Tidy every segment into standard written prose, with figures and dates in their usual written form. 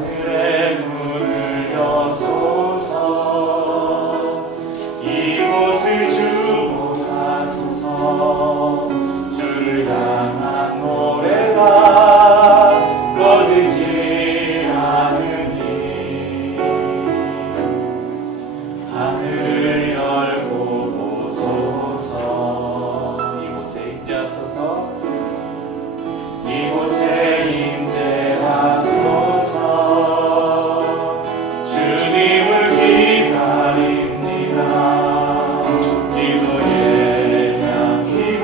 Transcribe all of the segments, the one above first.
하늘의 문을 여소서. 이곳을 주목하소서. 주를 향한 노래가 꺼지지 않으니 하늘을 열고 보소서. 이곳에 임재하소서. 이곳에 임재하소서. 주님을 기다립니다. 기도의 향기로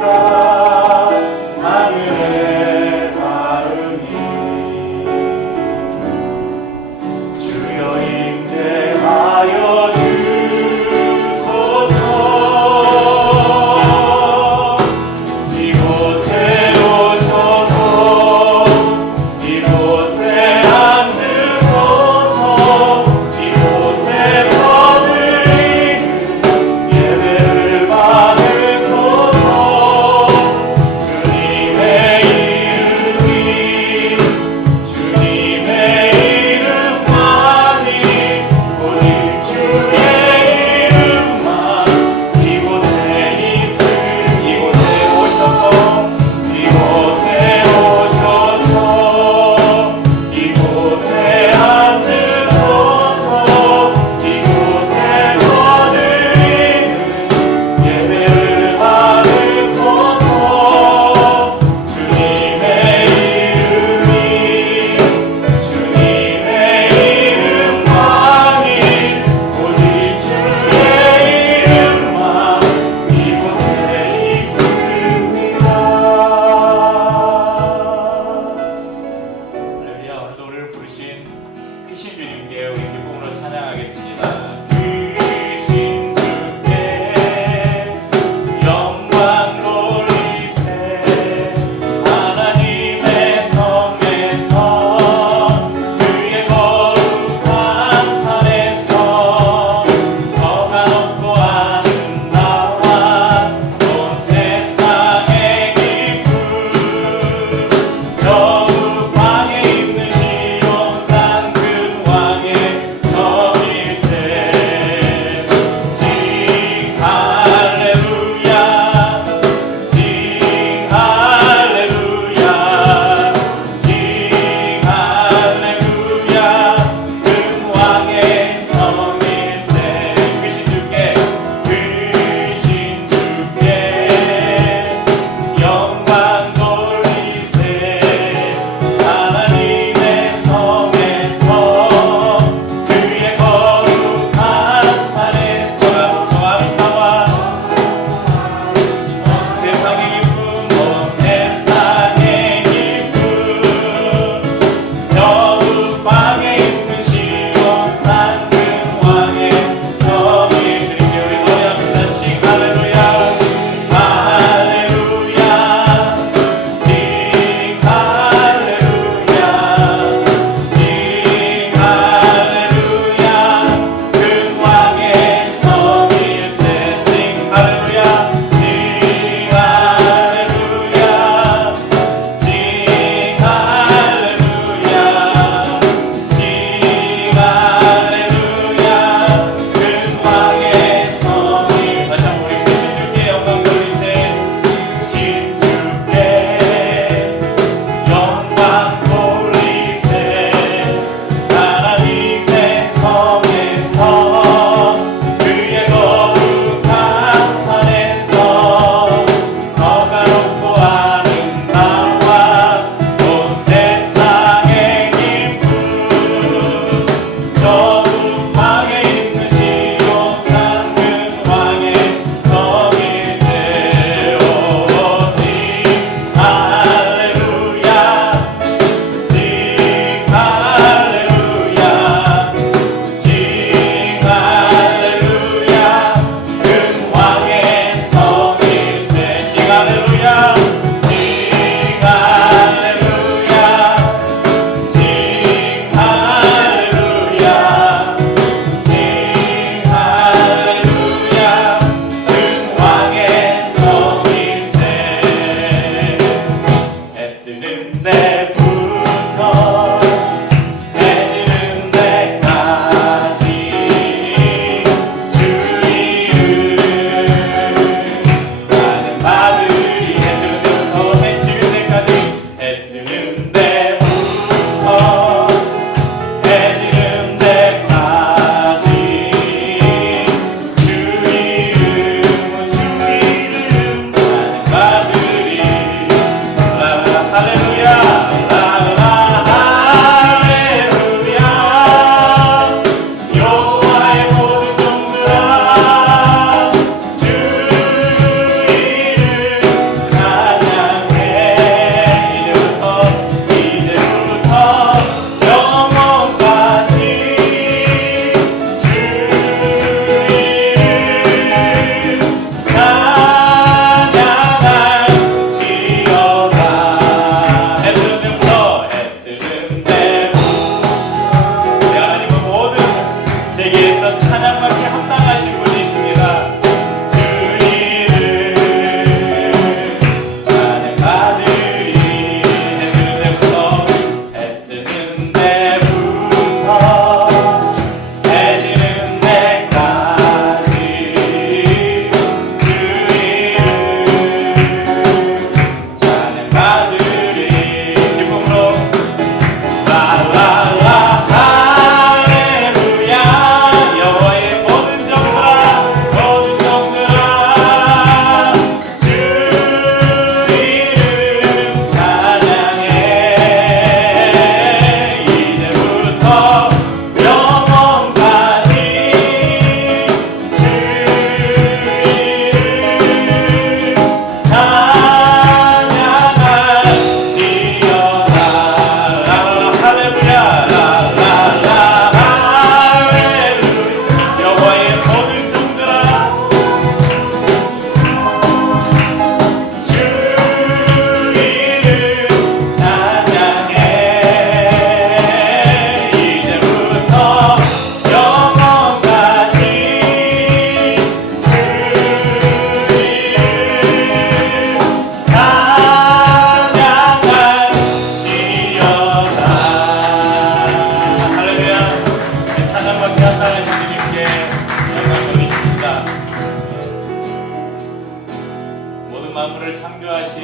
만물을 창조하신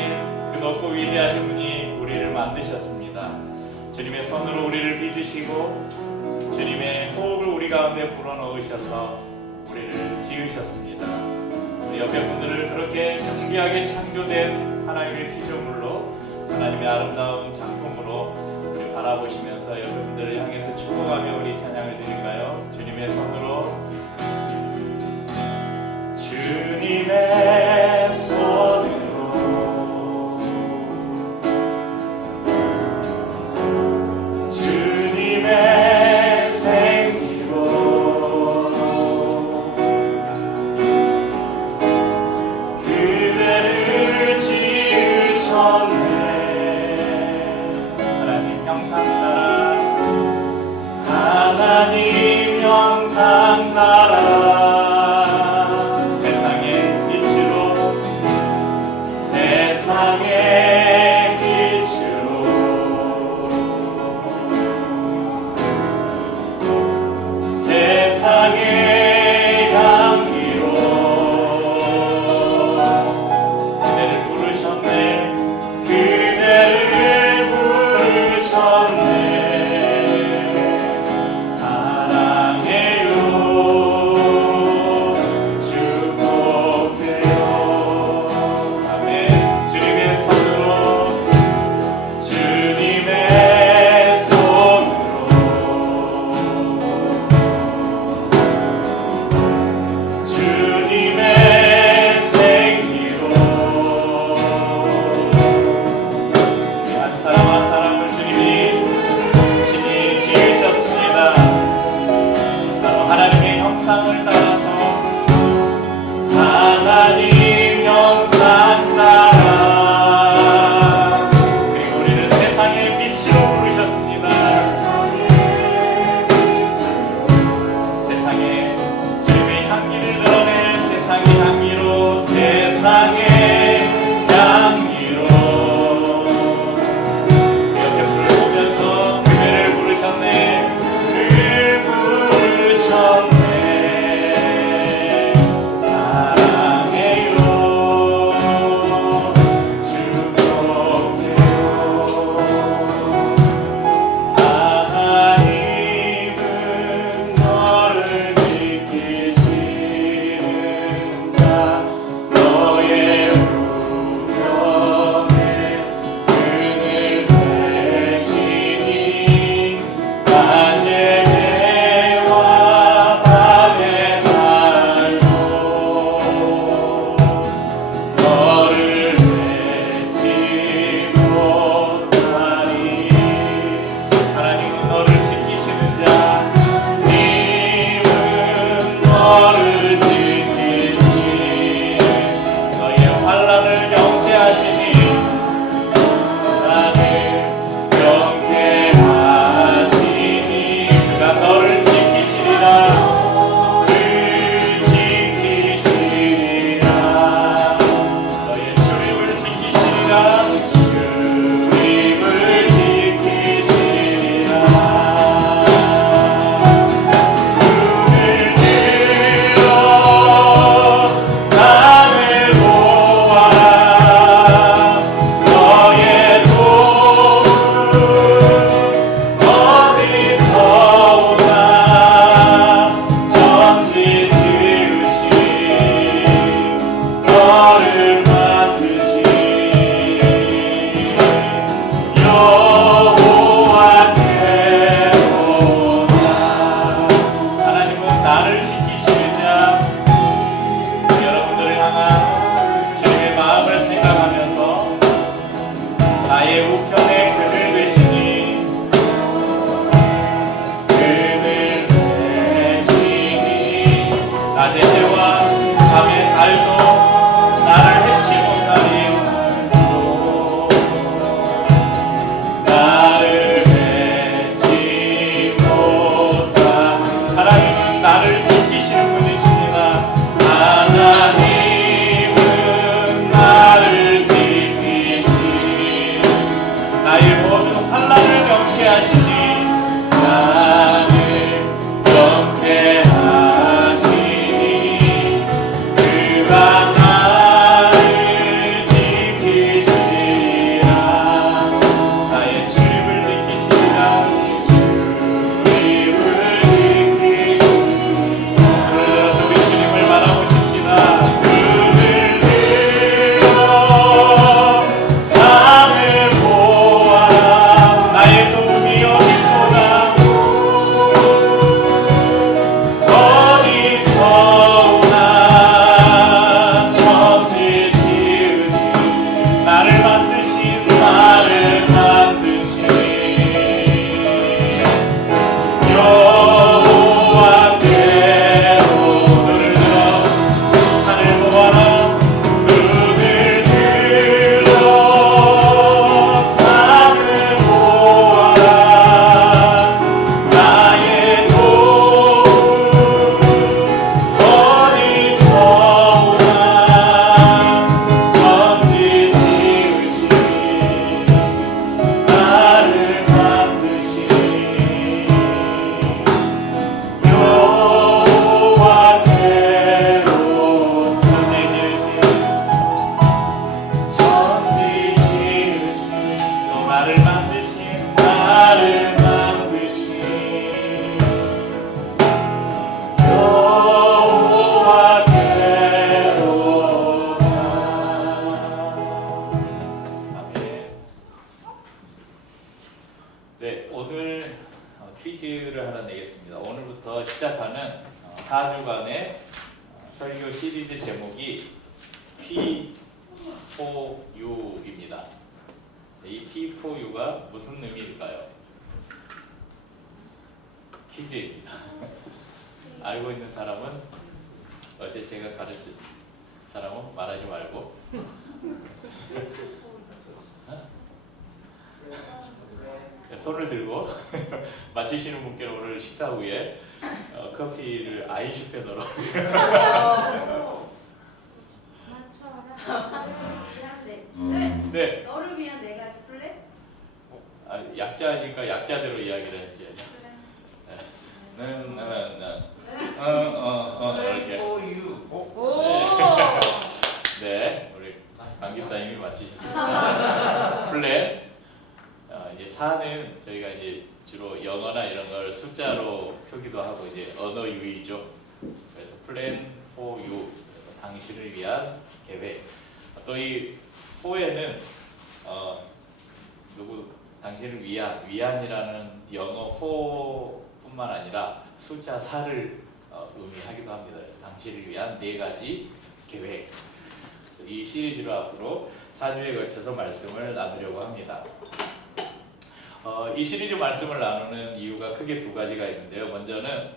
그 높고 위대하신 분이 우리를 만드셨습니다. 주님의 손으로 우리를 빚으시고 주님의 호흡을 우리 가운데 불어넣으셔서 우리를 지으셨습니다. 우리 옆에 분들을 그렇게 정비하게 창조된 하나님의 피조물로 하나님의 아름다운 작품으로 우리 바라보시면서 옆에 분들을 향해서 축복하며 우리 찬양을 드릴까요? 주님의 손으로 주님의 손으로 주님의 생기로 그대를 지으셨네. 하나님 형상 따라 하나님 형상 따라 세상의 빛으로 주간의 설교 시리즈 제목이 P4U입니다. 이 P4U가 무슨 의미일까요? 퀴즈입니다. 알고 있는 사람은 어제 제가 가르친 사람은 말하지 말고 손을 들고 맞히시는 분께는 오늘 식사 후에 커피를 아인슈페너로 네. 너를 위한 네 가지 플랜? 약자니까 약자대로 이야기를 해주셔야죠. 이렇게. 네, 우리 강 집사님이 맞히셨습니다. 플랜. 이제 4는 저희가 이제 주로 영어나 이런 걸 숫자로 표기도 하고 이제 언어 유희죠. 그래서 플랜 for you. 그래서 당신을 위한 계획. 또 이 4에는 당신을 위한이라는 영어 for뿐만 아니라 숫자 4를 의미하기도 합니다. 그래서 당신을 위한 네 가지 계획. 이 시리즈로 앞으로 4주에 걸쳐서 말씀을 나누려고 합니다. 이 시리즈 말씀을 나누는 이유가 크게 두 가지가 있는데요. 먼저는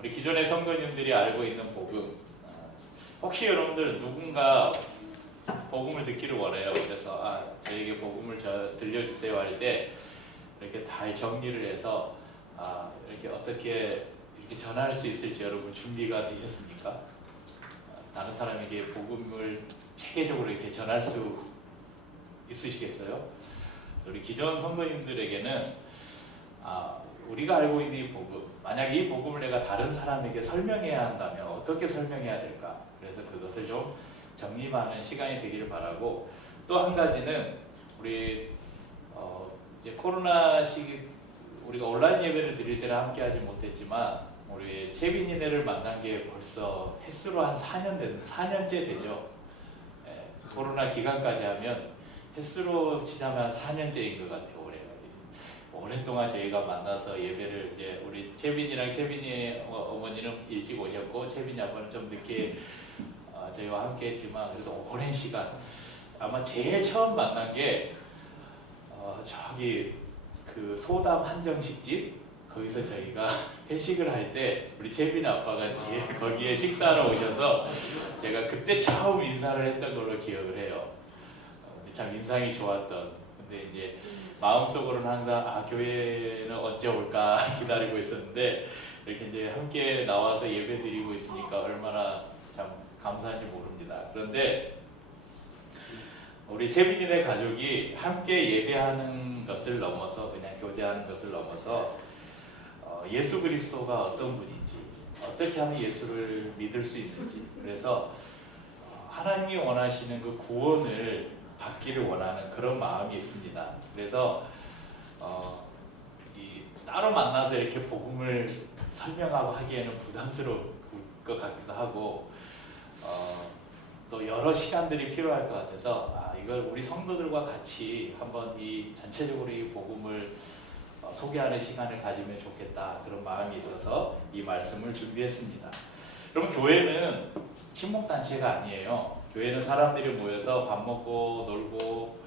우리 기존의 성도님들이 알고 있는 복음. 혹시 여러분들 누군가 복음을 듣기를 원해요. 그래서 저에게 복음을 들려주세요 할 때 이렇게 잘 정리를 해서 이렇게 어떻게 이렇게 전할 수 있을지 여러분 준비가 되셨습니까? 다른 사람에게 복음을 체계적으로 이렇게 전할 수 있으시겠어요? 우리 기존 성도님들에게는 우리가 알고 있는 이 복음, 만약 이 복음을 내가 다른 사람에게 설명해야 한다면 어떻게 설명해야 될까? 그래서 그것을 좀 정립하는 시간이 되기를 바라고, 또 한 가지는 우리 이제 코로나 시기 우리가 온라인 예배를 드릴 때는 함께하지 못했지만 우리 채빈이네를 만난 게 벌써 횟수로 한 4년째 되죠. 코로나 기간까지 하면 횟수로 치자면 4년째인 것 같아요. 오랫동안 저희가 만나서 예배를 이제 우리 채빈이랑 채빈이 어머니는 일찍 오셨고 채빈이 아빠는 좀 늦게 저희와 함께했지만 그래도 오랜 시간, 아마 제일 처음 만난 게 저기 그 소담 한정식집 거기서 저희가 회식을 할 때 우리 채빈 아빠가 거기에 식사하러 오셔서 제가 그때 처음 인사를 했던 걸로 기억을 해요. 참 인상이 좋았던. 근데 이제 마음속으로는 항상 교회는 언제 올까 기다리고 있었는데 이렇게 이제 함께 나와서 예배 드리고 있으니까 얼마나 참 감사한지 모릅니다. 그런데 우리 채빈이네 가족이 함께 예배하는 것을 넘어서 그냥 교제하는 것을 넘어서 예수 그리스도가 어떤 분인지, 어떻게 하면 예수를 믿을 수 있는지, 그래서 하나님이 원하시는 그 구원을 받기를 원하는 그런 마음이 있습니다. 그래서 따로 만나서 이렇게 복음을 설명하고 하기에는 부담스러울 것 같기도 하고 또 여러 시간들이 필요할 것 같아서 이걸 우리 성도들과 같이 한번 이 전체적으로 이 복음을 소개하는 시간을 가지면 좋겠다, 그런 마음이 있어서 이 말씀을 준비했습니다. 여러분, 교회는 친목단체가 아니에요. 교회는 사람들이 모여서 밥 먹고 놀고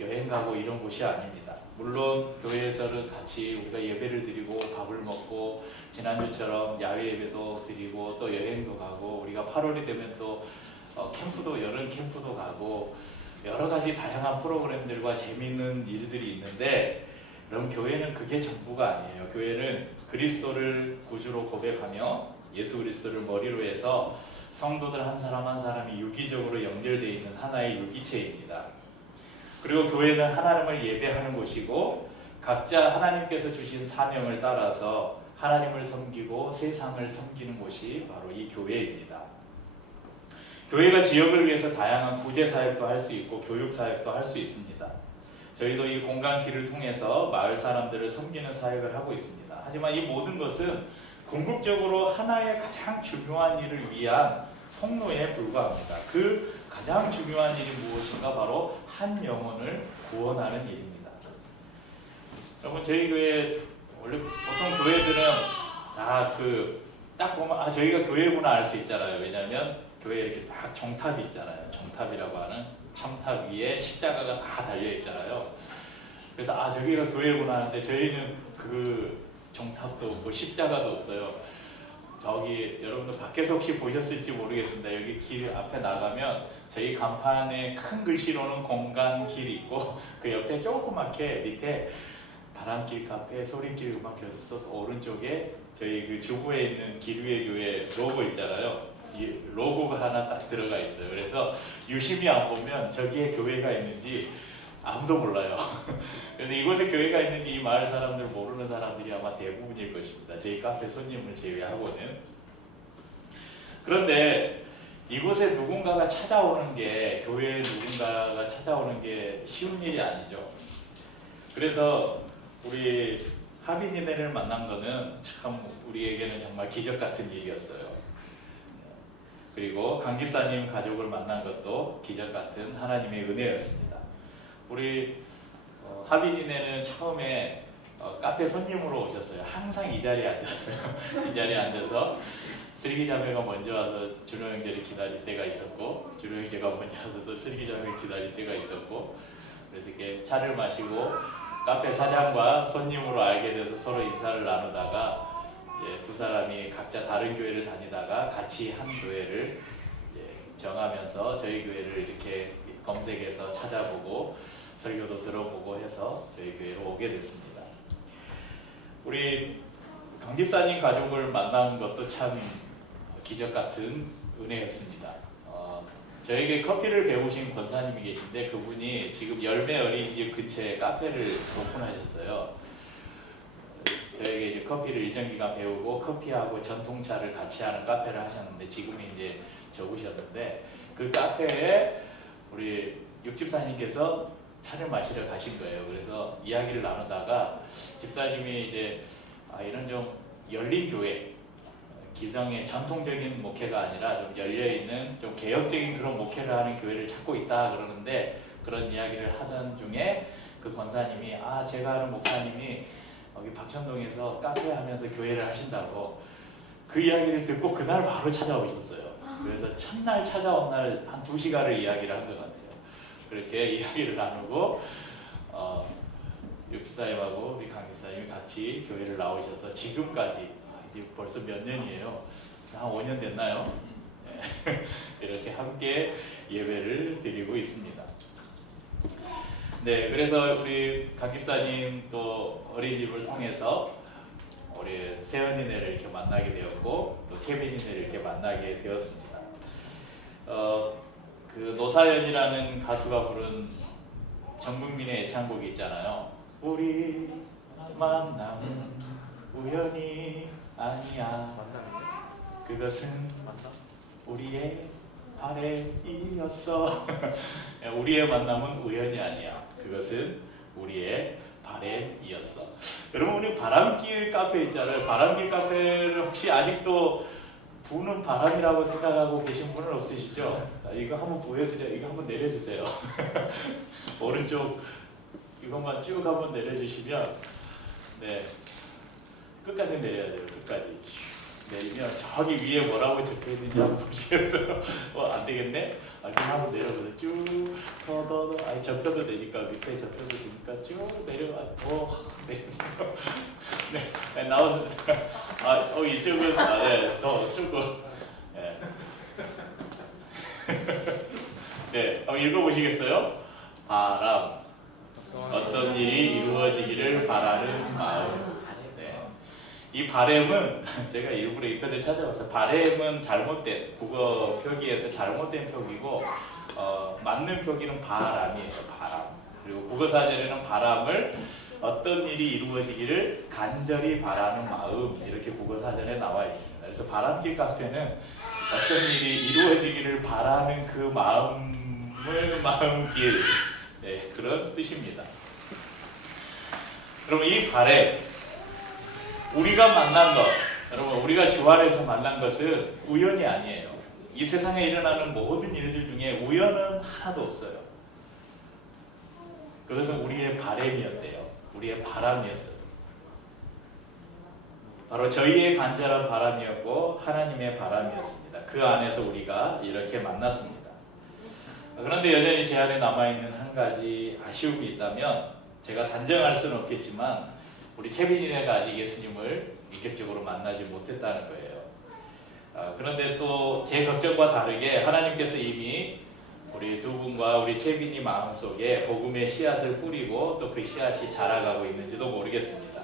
여행 가고 이런 곳이 아닙니다. 물론 교회에서는 같이 우리가 예배를 드리고 밥을 먹고 지난주처럼 야외 예배도 드리고 또 여행도 가고 우리가 8월이 되면 또 캠프도, 여름 캠프도 가고 여러 가지 다양한 프로그램들과 재미있는 일들이 있는데, 그럼 교회는 그게 전부가 아니에요. 교회는 그리스도를 구주로 고백하며 예수 그리스도를 머리로 해서 성도들 한 사람 한 사람이 유기적으로 연결되어 있는 하나의 유기체입니다. 그리고 교회는 하나님을 예배하는 곳이고 각자 하나님께서 주신 사명을 따라서 하나님을 섬기고 세상을 섬기는 곳이 바로 이 교회입니다. 교회가 지역을 위해서 다양한 구제 사역도 할 수 있고 교육 사역도 할 수 있습니다. 저희도 이 공간길을 통해서 마을 사람들을 섬기는 사역을 하고 있습니다. 하지만 이 모든 것은 궁극적으로 하나의 가장 중요한 일을 위한 통로에 불과합니다. 그 가장 중요한 일이 무엇인가? 바로 한 영혼을 구원하는 일입니다. 여러분, 저희 교회 원래 보통 교회들은 다 딱 보면 아 저희가 교회구나 알 수 있잖아요. 왜냐하면 교회에 이렇게 딱 종탑이 있잖아요. 종탑이라고 하는 첨탑 위에 십자가가 다 달려 있잖아요. 그래서 아 저기가 교회구나 하는데 저희는 그 종탑도 없고 십자가도 없어요. 저기 여러분들 밖에서 혹시 보셨을지 모르겠습니다. 여기 길 앞에 나가면 저희 간판에 큰 글씨로는 공간 길이 있고 그 옆에 조그맣게 밑에 바람길 카페, 소림길 음악 교습소 오른쪽에 저희 그 주부에 있는 기류의 교회 로고 있잖아요. 이 로고가 하나 딱 들어가 있어요. 그래서 유심히 안 보면 저기에 교회가 있는지 아무도 몰라요. 그래서 이곳에 교회가 있는지 이 마을 사람들 모르는 사람들이 아마 대부분일 것입니다. 저희 카페 손님을 제외하고는. 그런데 이곳에 누군가가 찾아오는 게 교회에 누군가가 찾아오는 게 쉬운 일이 아니죠. 그래서 우리 하빈이네를 만난 거는 참 우리에게는 정말 기적 같은 일이었어요. 그리고 강 집사님 가족을 만난 것도 기적 같은 하나님의 은혜였습니다. 우리 하빈이네는 처음에 카페 손님으로 오셨어요. 항상 이 자리에 앉았어요. 이 자리에 앉아서 슬기 자매가 먼저 와서 준호 형제를 기다릴 때가 있었고, 준호 형제가 먼저 와서 슬기 자매를 기다릴 때가 있었고, 그래서 이렇게 차를 마시고 카페 사장과 손님으로 알게 돼서 서로 인사를 나누다가 두 사람이 각자 다른 교회를 다니다가 같이 한 교회를 정하면서 저희 교회를 이렇게 검색해서 찾아보고 설교도 들어보고 해서 저희 교회로 오게 됐습니다. 우리 강 집사님 가족을 만난 것도 참 기적 같은 은혜였습니다. 저에게 커피를 배우신 권사님이 계신데 그분이 지금 열매 어린이집 근처에 카페를 오픈하셨어요. 저에게 이제 커피를 일정 기간 배우고 커피하고 전통차를 같이 하는 카페를 하셨는데 지금은 이제 접으셨는데 그 카페에 우리 육집사님께서 차를 마시러 가신 거예요. 그래서 이야기를 나누다가 집사님이 이제 이런 좀 열린 교회, 기성의 전통적인 목회가 아니라 좀 열려있는 좀 개혁적인 그런 목회를 하는 교회를 찾고 있다 그러는데 그런 이야기를 하던 중에 그 권사님이 제가 아는 목사님이 여기 박천동에서 카페 하면서 교회를 하신다고 그 이야기를 듣고 그날 바로 찾아오셨어요. 그래서 첫날 찾아온 날 한 2시간을 이야기를 한 것 같아요. 그렇게 이야기를 나누고 육집사님하고 우리 강 집사님이 같이 교회를 나오셔서 지금까지 이제 벌써 몇 년이에요. 한 5년 됐나요? 이렇게 함께 예배를 드리고 있습니다. 네, 그래서 우리 강 집사님 또 어린이집을 통해서 우리 세연이네를 이렇게 만나게 되었고 또 채빈이네를 이렇게 만나게 되었습니다. 그 노사연이라는 가수가 부른 전국민의 애창곡이 있잖아요. 우리 만남은 우연이 아니야. 그것은 우리의 바램이었어. 우리의 만남은 우연이 아니야. 그것은 우리의 바램이었어. 여러분 우리 바람길 카페 있잖아요. 바람길 카페를 혹시 아직도 부는 바람이라고 생각하고 계신 분은 없으시죠? 이거 한번 보여주세요. 이거 한번 내려주세요. 오른쪽 이것만 쭉 한번 내려주시면 네 끝까지 내려야 돼요. 끝까지 내리면 저기 위에 뭐라고 적혀있는지 한번 보시면서 안 되겠네? 그냥 한번 내려보세요. 쭉 더 접혀도 되니까 밑에 접혀도 되니까 쭉 내려가 내리세요. 네 나오세요. 이쪽은 네, 더 조금 네 한번 읽어보시겠어요? 바람 어떤 일이 이루어지기를 바라는 마음. 이 바램은 제가 일부러 인터넷 찾아봤어요. 바램은 잘못된 국어 표기에서 잘못된 표기고 맞는 표기는 바람이에요. 바람. 그리고 국어 사전에는 바람을 어떤 일이 이루어지기를 간절히 바라는 마음 이렇게 국어 사전에 나와 있습니다. 그래서 바람길 카페는 어떤 일이 이루어지기를 바라는 그 마음을 마음길 그런 뜻입니다. 그럼 이 바램 우리가 만난 것, 여러분 우리가 주 안에서 만난 것은 우연이 아니에요. 이 세상에 일어나는 모든 일들 중에 우연은 하나도 없어요. 그것은 우리의 바램이었대요. 우리의 바람이었어요. 바로 저희의 간절한 바람이었고 하나님의 바람이었습니다. 그 안에서 우리가 이렇게 만났습니다. 그런데 여전히 제 안에 남아있는 한 가지 아쉬움이 있다면, 제가 단정할 수는 없겠지만 우리 채빈이네가 아직 예수님을 인격적으로 만나지 못했다는 거예요. 그런데 또 제 걱정과 다르게 하나님께서 이미 우리 두 분과 우리 채빈이 마음속에 복음의 씨앗을 뿌리고 또 그 씨앗이 자라가고 있는지도 모르겠습니다.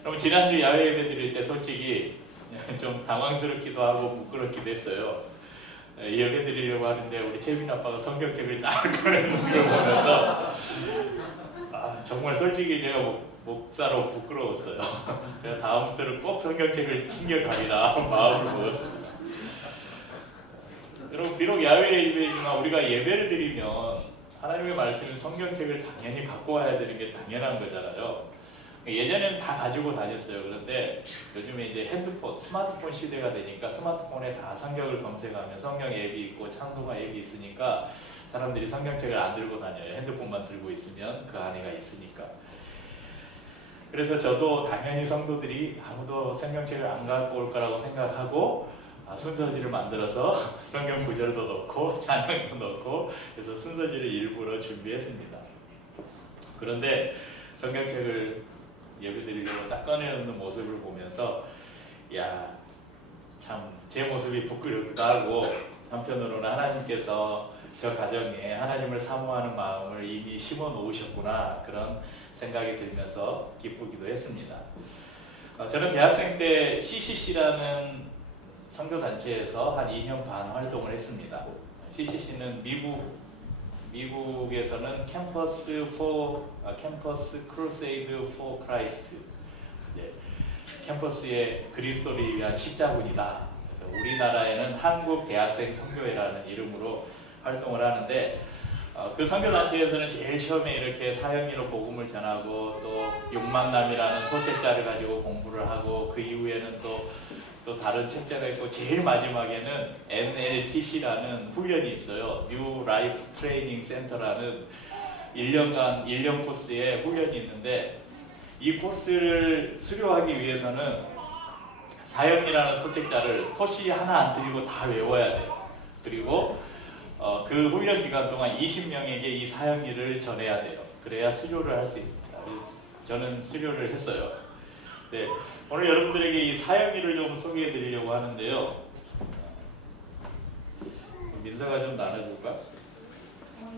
그럼 지난주 야외 예배 드릴 때 솔직히 좀 당황스럽기도 하고 부끄럽기도 했어요. 예배 드리려고 하는데 우리 채빈 아빠가 성경책을 딱 꺼내는 걸 보면서 정말 솔직히 제가 목사로 부끄러웠어요. 제가 다음부터는 꼭 성경책을 챙겨가리라 마음을 먹었습니다. 여러분, 비록 야외 예배지만 우리가 예배를 드리면 하나님의 말씀인 성경책을 당연히 갖고 와야 되는 게 당연한 거잖아요. 예전에는 다 가지고 다녔어요. 그런데 요즘에 이제 핸드폰, 스마트폰 시대가 되니까 스마트폰에 다 성경을 검색하면 성경 앱이 있고 찬송가 앱이 있으니까 사람들이 성경책을 안 들고 다녀요. 핸드폰만 들고 있으면 그 안에가 있으니까. 그래서 저도 당연히 성도들이 아무도 성경책을 안 갖고 올 거라고 생각하고 순서지를 만들어서 성경 구절도 넣고 찬양도 넣고 그래서 순서지를 일부러 준비했습니다. 그런데 성경책을 예배드리려고 딱 꺼내놓는 모습을 보면서 참 제 모습이 부끄럽기도 하고, 한편으로는 하나님께서 저 가정에 하나님을 사모하는 마음을 이미 심어 놓으셨구나, 그런 생각이 들면서 기쁘기도 했습니다. 저는 대학생 때 CCC라는 선교단체에서 한 2년 반 활동을 했습니다. CCC는 미국에서는 캠퍼스 크루세이드 포 크라이스트, 캠퍼스의 그리스도를 위한 십자군이다. 그래서 우리나라에는 한국 대학생 선교회라는 이름으로 활동을 하는데, 그 선교단체에서는 제일 처음에 이렇게 사형리로 복음을 전하고 또 욕망남이라는 소책자를 가지고 공부를 하고, 그 이후에는 또 다른 책자가 있고, 제일 마지막에는 NLTC라는 훈련이 있어요. New Life Training Center라는 1년 코스의 훈련이 있는데, 이 코스를 수료하기 위해서는 사형리라는 소책자를 토시 하나 안 틀리고 다 외워야 돼요. 그리고 그 훈련 기간 동안 20명에게 이 사형리를 전해야 돼요. 그래야 수료를 할 수 있습니다. 그래서 저는 수료를 했어요. 네, 오늘 여러분들에게 이 사형리를 좀 소개해 드리려고 하는데요. 민서가 좀 나눠줄까?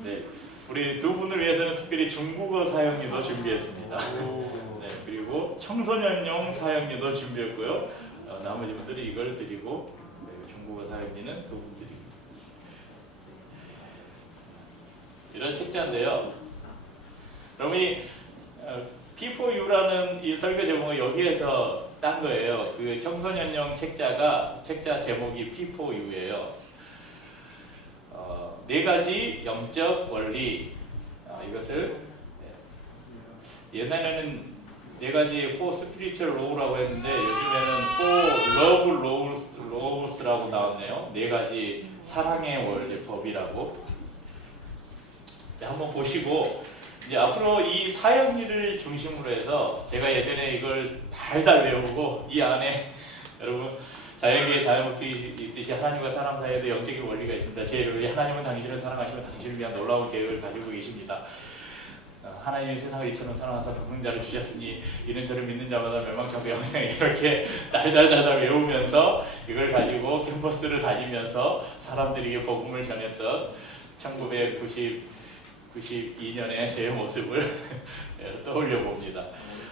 네, 우리 두 분을 위해서는 특별히 중국어 사형리도 준비했습니다. 네, 그리고 청소년용 사형리도 준비했고요. 나머지 분들이 이걸 드리고, 중국어 사형리는 두 분 드리고. 이런 책자인데요. 그럼 이 P4U라는 이 설교 제목을 여기에서 딴 거예요. 그 청소년용 책자 제목이 P4U예요. 네 가지 영적 원리, 이것을 옛날에는 네 가지 for spiritual law라고 했는데 요즘에는 for love laws라고 나왔네요. 네 가지 사랑의 법이라고. 한번 보시고, 이제 앞으로 이 사형리를 중심으로 해서 제가 예전에 이걸 달달 외우고, 이 안에 여러분 자연계의 자연법칙이 있듯이 하나님과 사람 사이에도 영적인 원리가 있습니다. 제 이름이 하나님은 당신을 사랑하시며 당신을 위한 놀라운 계획을 가지고 계십니다. 하나님이 세상을 이처럼 사랑하사 독생자를 주셨으니 이는 저를 믿는 자마다 멸망치 않고 영생에, 이렇게 달달달달 외우면서 이걸 가지고 캠퍼스를 다니면서 사람들에게 복음을 전했던 1992년의 제 모습을 떠올려 봅니다.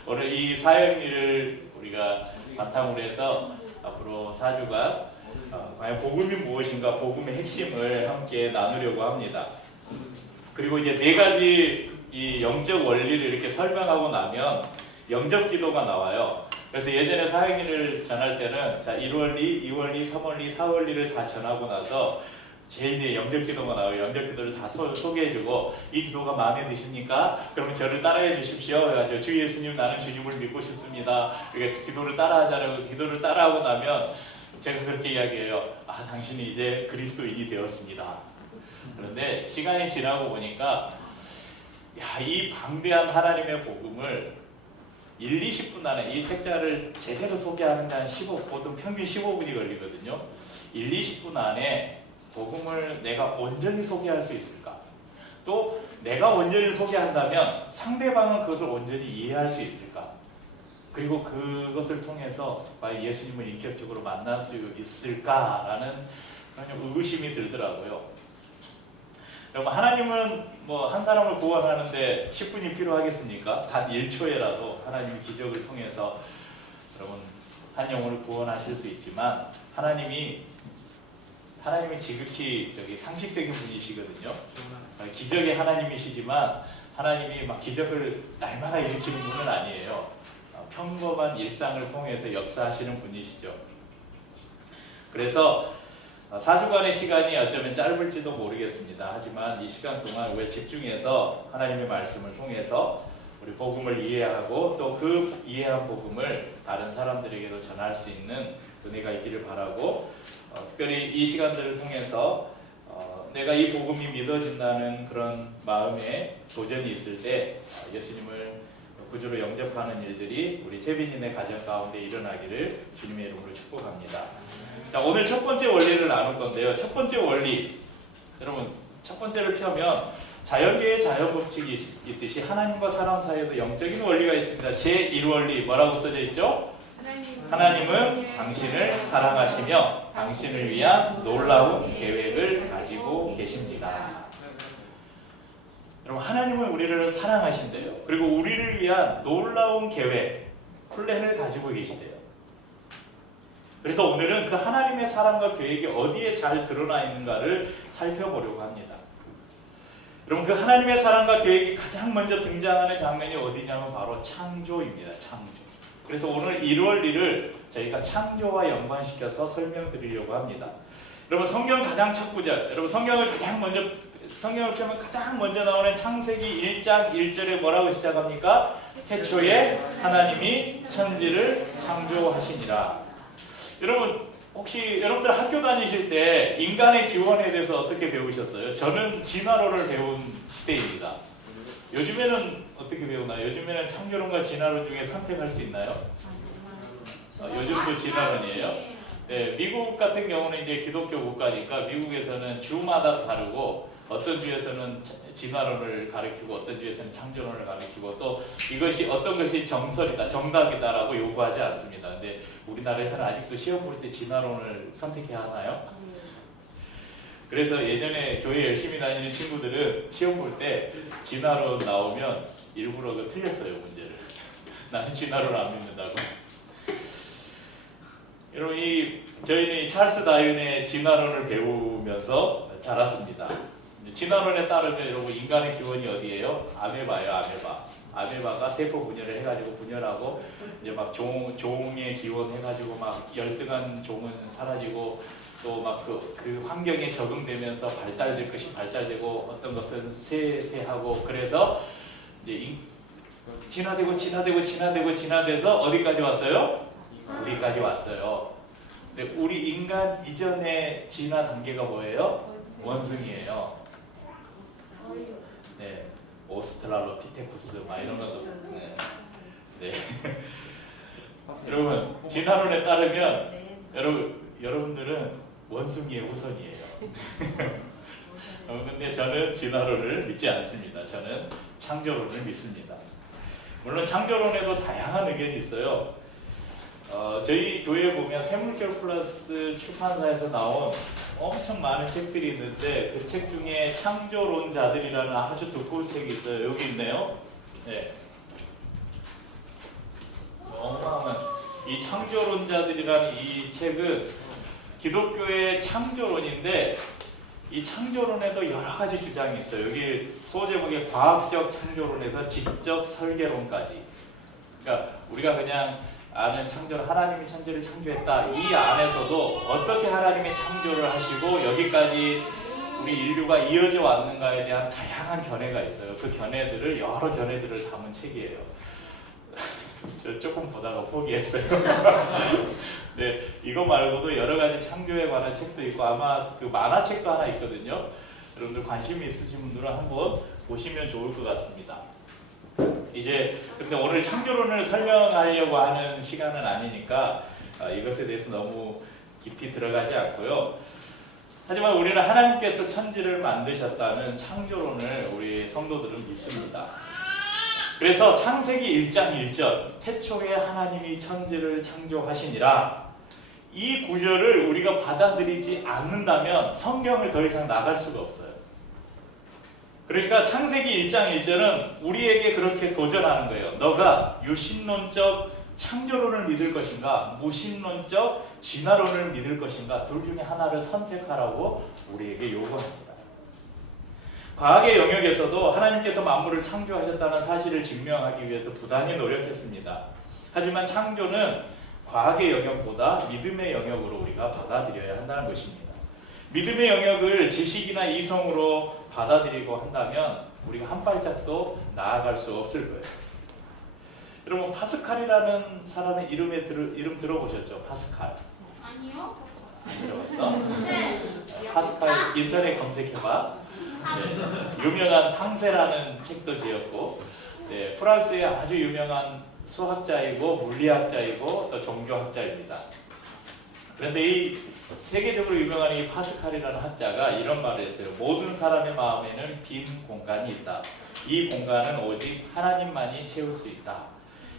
오늘 이 사형리를 우리가 바탕으로 해서 앞으로 4주간 과연 복음이 무엇인가, 복음의 핵심을 함께 나누려고 합니다. 그리고 이제 네 가지 이 영적 원리를 이렇게 설명하고 나면 영적 기도가 나와요. 그래서 예전에 사형리를 전할 때는 1원리, 2원리, 3원리, 4원리를 다 전하고 나서 제일 뒤에 영적 기도가 나와요. 영적 기도를 다 소개해주고, 이 기도가 마음에 드십니까? 그러면 저를 따라해 주십시오. 그래가지고 주 예수님, 나는 주님을 믿고 싶습니다. 이렇게 기도를 따라하자라고. 기도를 따라하고 나면 제가 그렇게 이야기해요. 당신이 이제 그리스도인이 되었습니다. 그런데 시간이 지나고 보니까 이 방대한 하나님의 복음을 1, 20분 안에 이 책자를 제대로 소개하는 데 한 15, 보통 평균 15분이 걸리거든요. 1, 20분 안에 복음을 내가 온전히 소개할 수 있을까? 또 내가 온전히 소개한다면 상대방은 그것을 온전히 이해할 수 있을까? 그리고 그것을 통해서 과연 예수님을 인격적으로 만날 수 있을까라는 그런 의구심이 들더라고요. 여러분, 하나님은 뭐 한 사람을 구원하는데 10분이 필요하겠습니까? 단 1초에라도 하나님의 기적을 통해서 여러분 한 영혼을 구원하실 수 있지만 하나님이 지극히 상식적인 분이시거든요. 기적의 하나님이시지만 하나님이 막 기적을 날마다 일으키는 분은 아니에요. 평범한 일상을 통해서 역사하시는 분이시죠. 그래서 4주간의 시간이 어쩌면 짧을지도 모르겠습니다. 하지만 이 시간 동안 우리 집중해서 하나님의 말씀을 통해서 우리 복음을 이해하고 또 그 이해한 복음을 다른 사람들에게도 전할 수 있는 은혜가 있기를 바라고, 특별히 이 시간들을 통해서 내가 이 복음이 믿어진다는 그런 마음에 도전이 있을 때 예수님을 구주로 영접하는 일들이 우리 재빈이네 가정 가운데 일어나기를 주님의 이름으로 축복합니다. 자, 오늘 첫 번째 원리를 나눌 건데요. 첫 번째 원리, 여러분 첫 번째를 펴면 자연계의 자연법칙이 있듯이 하나님과 사람 사이에도 영적인 원리가 있습니다. 제1원리 뭐라고 써져 있죠? 하나님은 당신을 사랑하시며 당신을 위한 놀라운 계획을 가지고 계십니다. 여러분, 하나님은 우리를 사랑하신대요. 그리고 우리를 위한 놀라운 계획, 플랜을 가지고 계시대요. 그래서 오늘은 그 하나님의 사랑과 계획이 어디에 잘 드러나 있는가를 살펴보려고 합니다. 여러분, 그 하나님의 사랑과 계획이 가장 먼저 등장하는 장면이 어디냐면 바로 창조입니다. 창조. 그래서 오늘 1월리를 저희가 창조와 연관시켜서 설명드리려고 합니다. 여러분, 성경 가장 첫 구절, 여러분 성경을 펴면 가장 먼저 나오는 창세기 1장 1절에 뭐라고 시작합니까? 태초에 하나님이 천지를 창조하시니라. 여러분, 혹시 여러분들 학교 다니실 때 인간의 기원에 대해서 어떻게 배우셨어요? 저는 진화론을 배운 시대입니다. 요즘에는 어떻게 배우나요? 요즘에는 창조론과 진화론 중에 선택할 수 있나요? 요즘도 진화론이에요? 네, 미국 같은 경우는 이제 기독교 국가니까 미국에서는 주마다 다르고 어떤 주에서는 진화론을 가르치고 어떤 주에서는 창조론을 가르치고 또 이것이 어떤 것이 정설이다, 정답이다라고 요구하지 않습니다. 근데 우리나라에서는 아직도 시험 볼 때 진화론을 선택해야 하나요? 그래서 예전에 교회 열심히 다니는 친구들은 시험 볼 때 진화론 나오면 일부러 틀렸어요, 문제를. 나는 진화론 안 믿는다고. 여러분, 저희는 이 찰스 다윈의 진화론을 배우면서 자랐습니다. 진화론에 따르면 여러분 인간의 기원이 어디예요? 아메바예요, 아메바. 아메바가 세포 분열을 해가지고 분열하고 이제 막 종의 기원 해가지고 막 열등한 종은 사라지고 또 막 그 환경에 적응되면서 발달될 것이 발달되고 어떤 것은 쇠퇴하고 그래서 이제 진화돼서 어디까지 왔어요? 우리까지 왔어요. 근데 우리 인간 이전의 진화 단계가 뭐예요? 원숭이에요. 네, 오스트랄로피테쿠스 막 이런 것도. 네. 네. 여러분, 진화론에 따르면 여러분들은 원숭이의 후손이에요. 근데 저는 진화론을 믿지 않습니다. 저는 창조론을 믿습니다. 물론 창조론에도 다양한 의견이 있어요. 저희 교회에 보면 샘물결 플러스 출판사에서 나온 엄청 많은 책들이 있는데 그 책 중에 창조론자들이라는 아주 두꺼운 책이 있어요. 여기 있네요. 네. 어마어마한 이 창조론자들이라는 이 책은 기독교의 창조론인데 이 창조론에도 여러 가지 주장이 있어요. 여기 소제목에 과학적 창조론에서 지적 설계론까지. 그러니까 우리가 그냥 아는 창조를 하나님이 천지를 창조했다. 이 안에서도 어떻게 하나님이 창조를 하시고 여기까지 우리 인류가 이어져 왔는가에 대한 다양한 견해가 있어요. 그 여러 견해들을 담은 책이에요. 저 조금 보다가 포기했어요. 네, 이거 말고도 여러 가지 창조에 관한 책도 있고 아마 그 만화책도 하나 있거든요. 여러분들 관심이 있으신 분들은 한번 보시면 좋을 것 같습니다. 이제 근데 오늘 창조론을 설명하려고 하는 시간은 아니니까 이것에 대해서 너무 깊이 들어가지 않고요. 하지만 우리는 하나님께서 천지를 만드셨다는 창조론을 우리 성도들은 믿습니다. 그래서 창세기 1장 1절 태초에 하나님이 천지를 창조하시니라, 이 구절을 우리가 받아들이지 않는다면 성경을 더 이상 나갈 수가 없어요. 그러니까 창세기 1장 1절은 우리에게 그렇게 도전하는 거예요. 너가 유신론적 창조론을 믿을 것인가, 무신론적 진화론을 믿을 것인가, 둘 중에 하나를 선택하라고 우리에게 요구합니다. 과학의 영역에서도 하나님께서 만물을 창조하셨다는 사실을 증명하기 위해서 부단히 노력했습니다. 하지만 창조는 과학의 영역보다 믿음의 영역으로 우리가 받아들여야 한다는 것입니다. 믿음의 영역을 지식이나 이성으로 받아들이고 한다면 우리가 한 발짝도 나아갈 수 없을 거예요. 여러분, 파스칼이라는 사람의 이름 들어보셨죠? 파스칼. 아니요. 안 들어봤어? 네. 파스칼 인터넷 검색해봐. 네, 유명한 탕세라는 책도 지었고, 네, 프랑스의 아주 유명한 수학자이고 물리학자이고 또 종교학자입니다. 그런데 이 세계적으로 유명한 이 파스칼이라는 학자가 이런 말을 했어요. 모든 사람의 마음에는 빈 공간이 있다. 이 공간은 오직 하나님만이 채울 수 있다.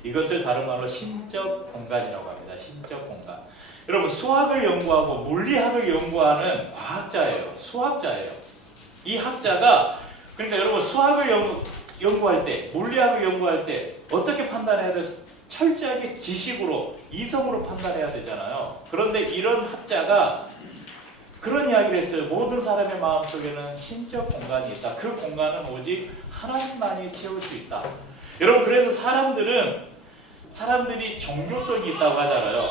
이것을 다른 말로 신적 공간이라고 합니다. 신적 공간. 여러분, 수학을 연구하고 물리학을 연구하는 과학자예요. 수학자예요. 이 학자가, 그러니까 여러분, 수학을 연구할 때, 물리학을 연구할 때 어떻게 판단해야 돼요? 철저하게 지식으로, 이성으로 판단해야 되잖아요. 그런데 이런 학자가 그런 이야기를 했어요. 모든 사람의 마음속에는 신적 공간이 있다. 그 공간은 오직 하나님만이 채울 수 있다. 여러분, 그래서 사람들이 종교성이 있다고 하잖아요.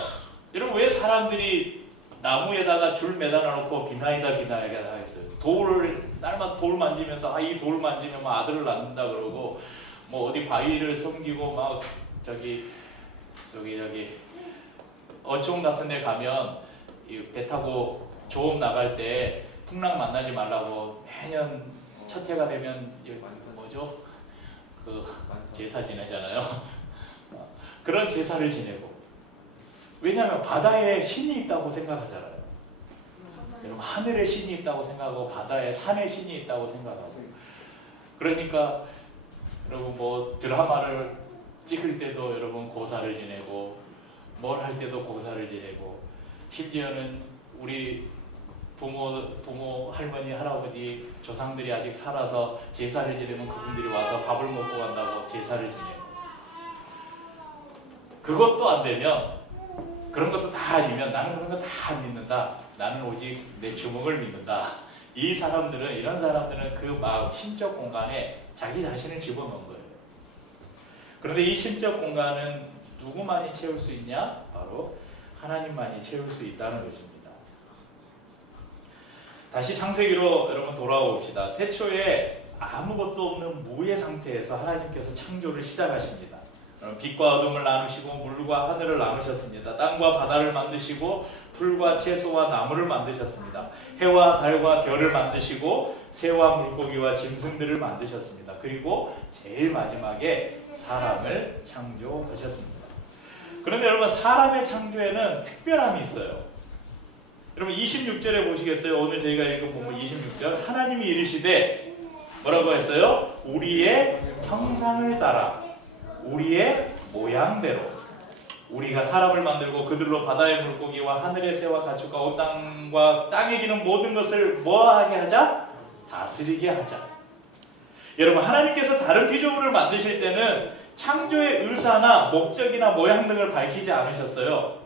여러분, 왜 사람들이 나무에다가 줄 매달아 놓고 비나이다 하겠어요? 날마다 돌 만지면서 이 돌 만지면 아들을 낳는다 그러고, 뭐 어디 바위를 섬기고 막 저기 어촌 같은 데 가면 배 타고 조업 나갈 때 풍랑 만나지 말라고 매년 첫 해가 되면 뭐죠? 그 제사 지내잖아요. 그런 제사를 지내고, 왜냐하면 바다에 신이 있다고 생각하잖아요. 여러분, 하늘에 신이 있다고 생각하고 바다에 산에 신이 있다고 생각하고, 그러니까 여러분 뭐 드라마를 찍을 때도 여러분 고사를 지내고, 뭘 할 때도 고사를 지내고, 심지어는 우리 부모, 할머니, 할아버지, 조상들이 아직 살아서 제사를 지내면 그분들이 와서 밥을 먹고 간다고 제사를 지내고, 그것도 안 되면, 그런 것도 다 아니면 나는 그런 거 다 안 믿는다. 나는 오직 내 주먹을 믿는다. 이런 사람들은 그 마음, 신적 공간에 자기 자신을 집어넣은 거예요. 그런데 이 신적 공간은 누구만이 채울 수 있냐? 바로 하나님만이 채울 수 있다는 것입니다. 다시 창세기로 여러분 돌아옵시다. 태초에 아무것도 없는 무의 상태에서 하나님께서 창조를 시작하십니다. 빛과 어둠을 나누시고 물과 하늘을 나누셨습니다. 땅과 바다를 만드시고 풀과 채소와 나무를 만드셨습니다. 해와 달과 별을 만드시고 새와 물고기와 짐승들을 만드셨습니다. 그리고 제일 마지막에 사람을 창조하셨습니다. 그런데 여러분, 사람의 창조에는 특별함이 있어요. 여러분 26절에 보시겠어요? 오늘 저희가 읽은 본문 26절, 하나님이 이르시되 뭐라고 했어요? 우리의 형상을 따라 우리의 모양대로 우리가 사람을 만들고 그들로 바다의 물고기와 하늘의 새와 가축과 온 땅과 땅에 기는 모든 것을 뭐하게 하자? 다스리게 하자. 여러분, 하나님께서 다른 피조물을 만드실 때는 창조의 의사나 목적이나 모양 등을 밝히지 않으셨어요.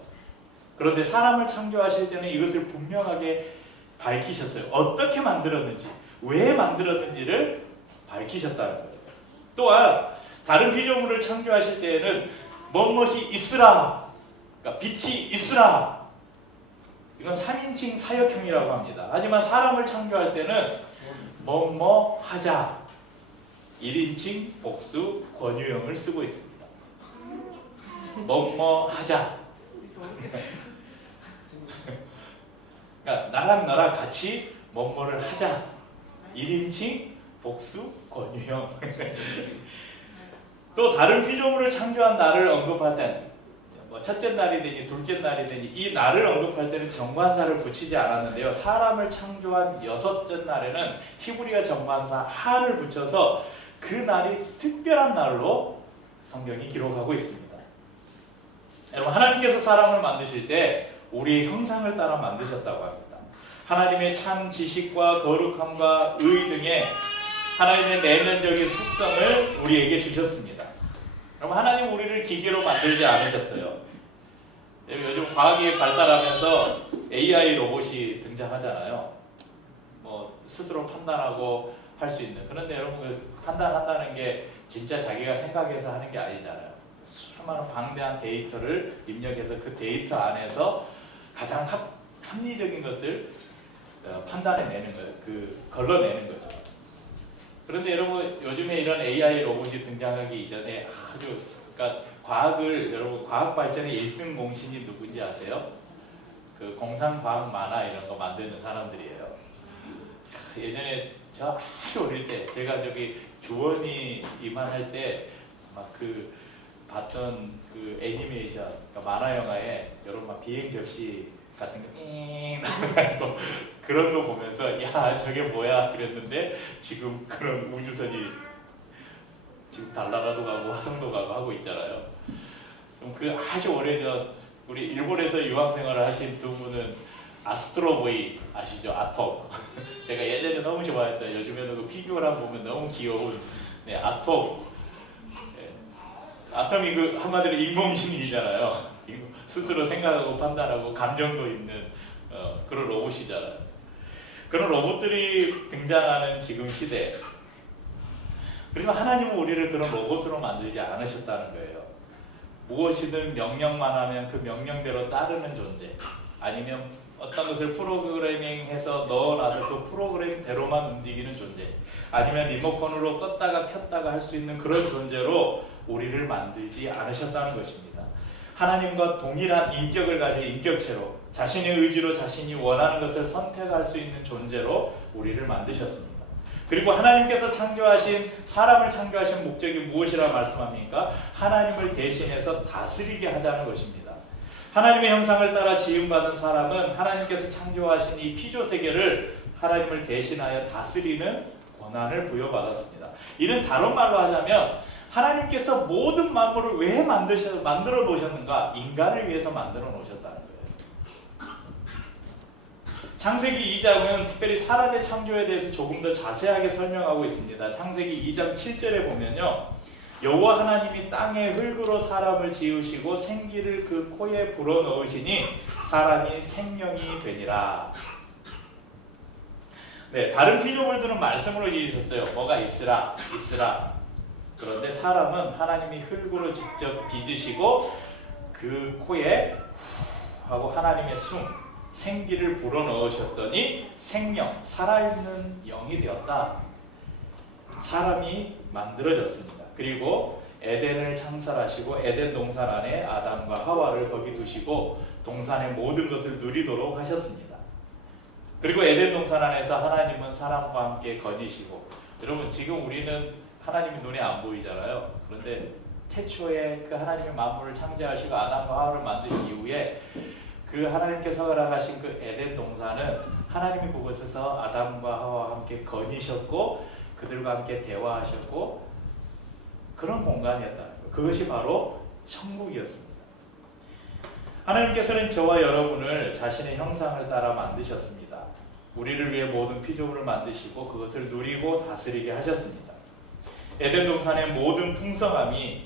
그런데 사람을 창조하실 때는 이것을 분명하게 밝히셨어요. 어떻게 만들었는지, 왜 만들었는지를 밝히셨다는 거예요. 또한 다른 피조물을 창조하실 때에는 무엇이 있으라, 그러니까 빛이 있으라, 이건 3인칭 사역형이라고 합니다. 하지만 사람을 창조할 때는 뭐뭐 하자, 1인칭 복수 권유형을 쓰고 있습니다. 뭐뭐 하자. 그러니까 나랑 같이 뭐뭐를 하자, 1인칭 복수 권유형. 또 다른 피조물을 창조한 날을 언급할 때는 뭐 첫째 날이 되니 둘째 날이 되니 이 날을 언급할 때는 정관사를 붙이지 않았는데요. 사람을 창조한 여섯째 날에는 히브리어 정관사 하를 붙여서 그 날이 특별한 날로 성경이 기록하고 있습니다. 여러분, 하나님께서 사람을 만드실 때 우리의 형상을 따라 만드셨다고 합니다. 하나님의 참 지식과 거룩함과 의 등의 하나님의 내면적인 속성을 우리에게 주셨습니다. 여러분, 하나님 우리를 기계로 만들지 않으셨어요. 요즘 과학이 발달하면서 AI 로봇이 등장하잖아요. 뭐 스스로 판단하고 할 수 있는. 그런데 여러분, 그 판단한다는 게 진짜 자기가 생각해서 하는 게 아니잖아요. 수많은 방대한 데이터를 입력해서 그 데이터 안에서 가장 합리적인 것을 판단해내는 거예요. 걸러내는 거죠. 그런데 여러분, 요즘에 이런 AI 로봇이 등장하기 이전에 아주, 그러니까 여러분, 과학 발전의 1등 공신이 누군지 아세요? 그 공상과학 만화 이런 거 만드는 사람들이에요. 예전에 저 아주 어릴 때, 제가 저기 주원이 이만할 때 막 봤던 그 애니메이션, 그러니까 만화 영화에 여러분 막 비행 접시 같은 거 그런 거 보면서 야, 저게 뭐야 그랬는데 지금 그런 우주선이 지금 달나라도 가고 화성도 가고 하고 있잖아요. 그럼 그 아주 오래전 우리 일본에서 유학 생활을 하신 두 분은 아스트로보이 아시죠? 아톰. 제가 예전에 너무 좋아했다. 요즘에도 그 피규어랑 보면 너무 귀여운 아톰. 아톰이 그 한마디로 인공신이잖아요. 스스로 생각하고 판단하고 감정도 있는 그런 로봇이잖아요. 그런 로봇들이 등장하는 지금 시대. 그리고 하나님은 우리를 그런 로봇으로 만들지 않으셨다는 거예요. 무엇이든 명령만 하면 그 명령대로 따르는 존재, 아니면 어떤 것을 프로그래밍해서 넣어놔서 그 프로그램대로만 움직이는 존재, 아니면 리모컨으로 껐다가 켰다가 할 수 있는 그런 존재로 우리를 만들지 않으셨다는 것입니다. 하나님과 동일한 인격을 가진 인격체로 자신의 의지로 자신이 원하는 것을 선택할 수 있는 존재로 우리를 만드셨습니다. 그리고 하나님께서 사람을 창조하신 목적이 무엇이라 말씀합니까? 하나님을 대신해서 다스리게 하자는 것입니다. 하나님의 형상을 따라 지음받은 사람은 하나님께서 창조하신 이 피조세계를 하나님을 대신하여 다스리는 권한을 부여받았습니다. 이는 다른 말로 하자면 하나님께서 모든 만물을 왜 만들어 놓으셨는가? 인간을 위해서 만들어 놓으셨다는 거예요. 창세기 2장은 특별히 사람의 창조에 대해서 조금 더 자세하게 설명하고 있습니다. 창세기 2장 7절에 보면요, 여호와 하나님이 땅의 흙으로 사람을 지으시고 생기를 그 코에 불어넣으시니 사람이 생명이 되니라. 네, 다른 피조물들은 말씀으로 지으셨어요. 뭐가 있으라, 있으라. 그런데 사람은 하나님이 흙으로 직접 빚으시고 그 코에 하고 하나님의 생기를 불어넣으셨더니 생명, 살아있는 영이 되었다. 사람이 만들어졌습니다. 그리고 에덴을 창설하시고 에덴 동산 안에 아담과 하와를 거기 두시고 동산의 모든 것을 누리도록 하셨습니다. 그리고 에덴 동산 안에서 하나님은 사람과 함께 거니시고, 여러분 지금 우리는 하나님이 눈에 안 보이잖아요. 그런데 태초에 그 하나님의 만물을 창조하시고 아담과 하와를 만드신 이후에 그 하나님께서 허락하신 그 에덴 동산은 하나님이 그곳에서 아담과 하와와 함께 거니셨고 그들과 함께 대화하셨고 그런 공간이었다는 거예요. 그것이 바로 천국이었습니다. 하나님께서는 저와 여러분을 자신의 형상을 따라 만드셨습니다. 우리를 위해 모든 피조물을 만드시고 그것을 누리고 다스리게 하셨습니다. 에덴 동산의 모든 풍성함을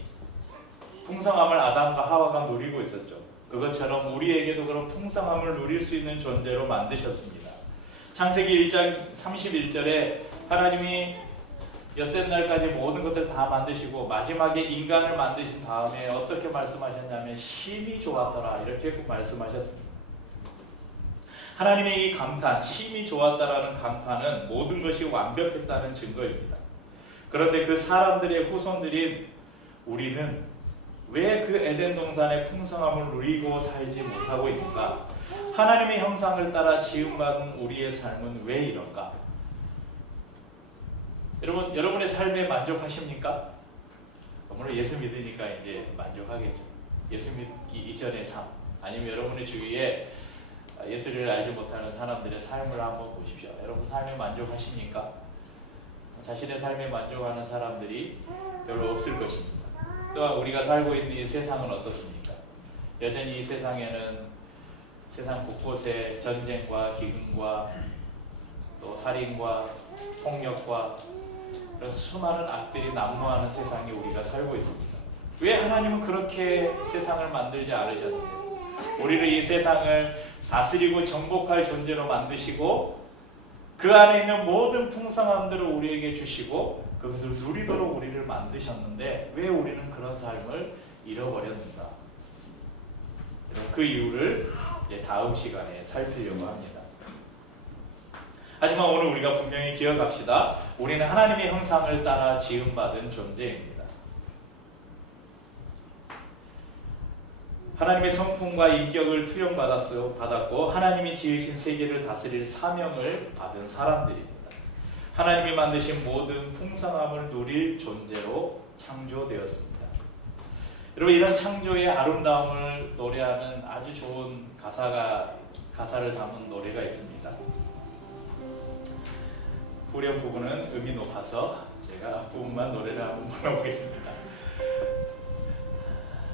아담과 하와가 누리고 있었죠. 그것처럼 우리에게도 그런 풍성함을 누릴 수 있는 존재로 만드셨습니다. 창세기 1장 31절에 하나님이 엿새날까지 모든 것들 다 만드시고 마지막에 인간을 만드신 다음에 어떻게 말씀하셨냐면 심히 좋았더라 이렇게 말씀하셨습니다. 하나님의 이 감탄, 심히 좋았다라는 감탄은 모든 것이 완벽했다는 증거입니다. 그런데 그 사람들의 후손들인 우리는 왜 그 에덴 동산의 풍성함을 누리고 살지 못하고 있는가? 하나님의 형상을 따라 지음받은 우리의 삶은 왜 이런가? 여러분, 여러분의 삶에 만족하십니까? 물론 예수 믿으니까 이제 만족하겠죠. 예수 믿기 이전의 삶, 아니면 여러분의 주위에 예수를 알지 못하는 사람들의 삶을 한번 보십시오. 여러분 삶에 만족하십니까? 자신의 삶에 만족하는 사람들이 별로 없을 것입니다. 또한 우리가 살고 있는 이 세상은 어떻습니까? 여전히 이 세상에는 세상 곳곳에 전쟁과 기근과 또 살인과 폭력과 그런 수많은 악들이 난무하는 세상에 우리가 살고 있습니다. 왜 하나님은 그렇게 세상을 만들지 않으셨는데 우리를 이 세상을 다스리고 정복할 존재로 만드시고 그 안에 있는 모든 풍성함들을 우리에게 주시고 그것을 누리도록 우리를 만드셨는데 왜 우리는 그런 삶을 잃어버렸는가? 그 이유를 이제 다음 시간에 살피려고 합니다. 하지만 오늘 우리가 분명히 기억합시다. 우리는 하나님의 형상을 따라 지음받은 존재입니다. 하나님의 성품과 인격을 투영받았고 하나님이 지으신 세계를 다스릴 사명을 받은 사람들입니다. 하나님이 만드신 모든 풍성함을 누릴 존재로 창조되었습니다. 여러분 이런 창조의 아름다움을 노래하는 아주 좋은 가사를 담은 노래가 있습니다. 후렴 부분은 음이 높아서 제가 부분만 노래를 한번 불러보겠습니다.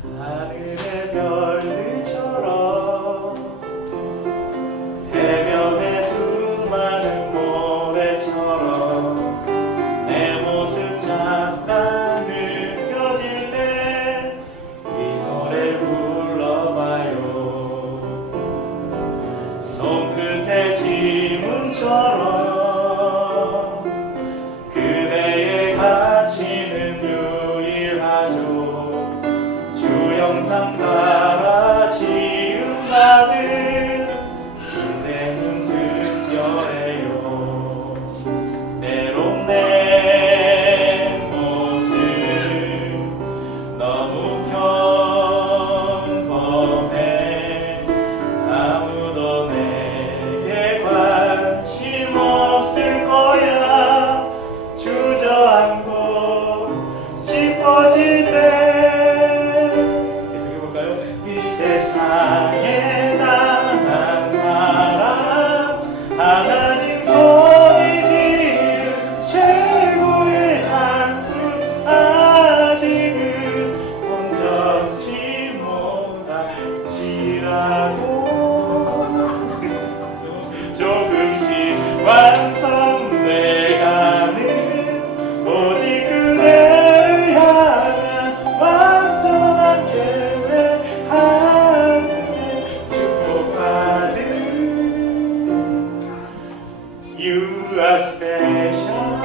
하늘의 별들처럼 해변의 수많은 모래처럼 내 모습 작다 느껴질 때 이 노래 불러봐요. 손끝에 지문처럼 그대의 가치는 유일하죠. 주 형상 따라 지음받은 그대는 특별해요. 때론 내 모습 너무 평범해. 아무도 내게 관심 없을 거야. 주저앉고 싶어질 때 이 세상에 단 한 사람 하나님 손이 지은 최고의 작품 아직은 온전치 못할지라도 조금씩 완성돼가는 오직 그대를 향한 완전한 계획 하늘의 축복받은 You are special.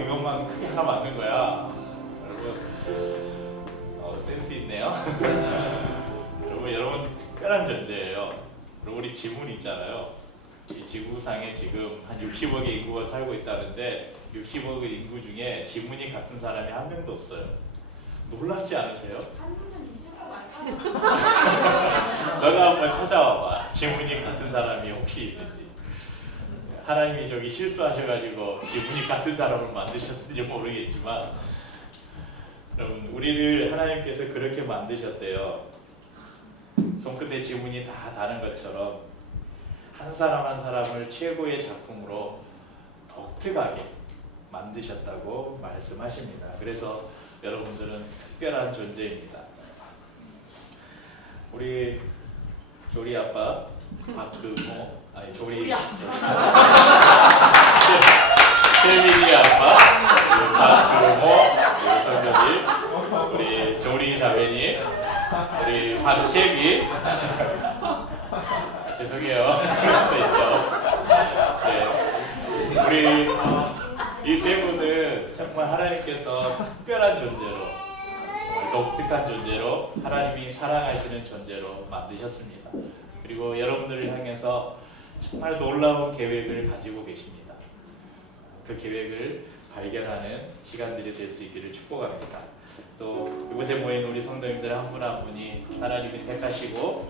이것만 크게 하나 만든 거야. 여러분 센스 있네요. 여러분 특별한 존재예요. 여러분 우리 지문 있잖아요. 이 지구상에 지금 한 60억의 인구가 살고 있다는데 60억의 인구 중에 지문이 같은 사람이 한 명도 없어요. 놀랍지 않으세요? 한 분은 있을 것 같아요. 너가 한번 찾아와봐. 지문이 같은 사람이 혹시 있는지. 하나님이 저기 실수하셔가지고 지문이 같은 사람을 만드셨는지 모르겠지만 여러분 우리를 하나님께서 그렇게 만드셨대요. 손끝에 지문이 다 다른 것처럼 한 사람 한 사람을 최고의 작품으로 독특하게 만드셨다고 말씀하십니다. 그래서 여러분들은 특별한 존재입니다. 우리 조리 아빠 박금호 조리 태민이 아빠 박금호 성전이 우리 조리 자매님 우리 박채비 죄송해요. 그럴 수도 있죠. 네. 우리 이 세 분은 정말 하나님께서 특별한 존재로 독특한 존재로 하나님이 사랑하시는 존재로 만드셨습니다. 그리고 여러분들을 향해서 정말 놀라운 계획을 가지고 계십니다. 그 계획을 발견하는 시간들이 될 수 있기를 축복합니다. 또 이곳에 모인 우리 성도님들 한 분 한 분이 하나님이 택하시고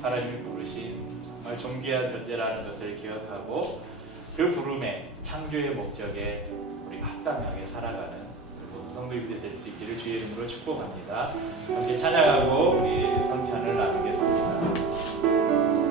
하나님이 부르신 정말 존귀한 존재라는 것을 기억하고 그 부름에 창조의 목적에 우리가 합당하게 살아가는 모든 성도님들이 될 수 있기를 주의 이름으로 축복합니다. 함께 찬양하고 우리 성찬을 나누겠습니다.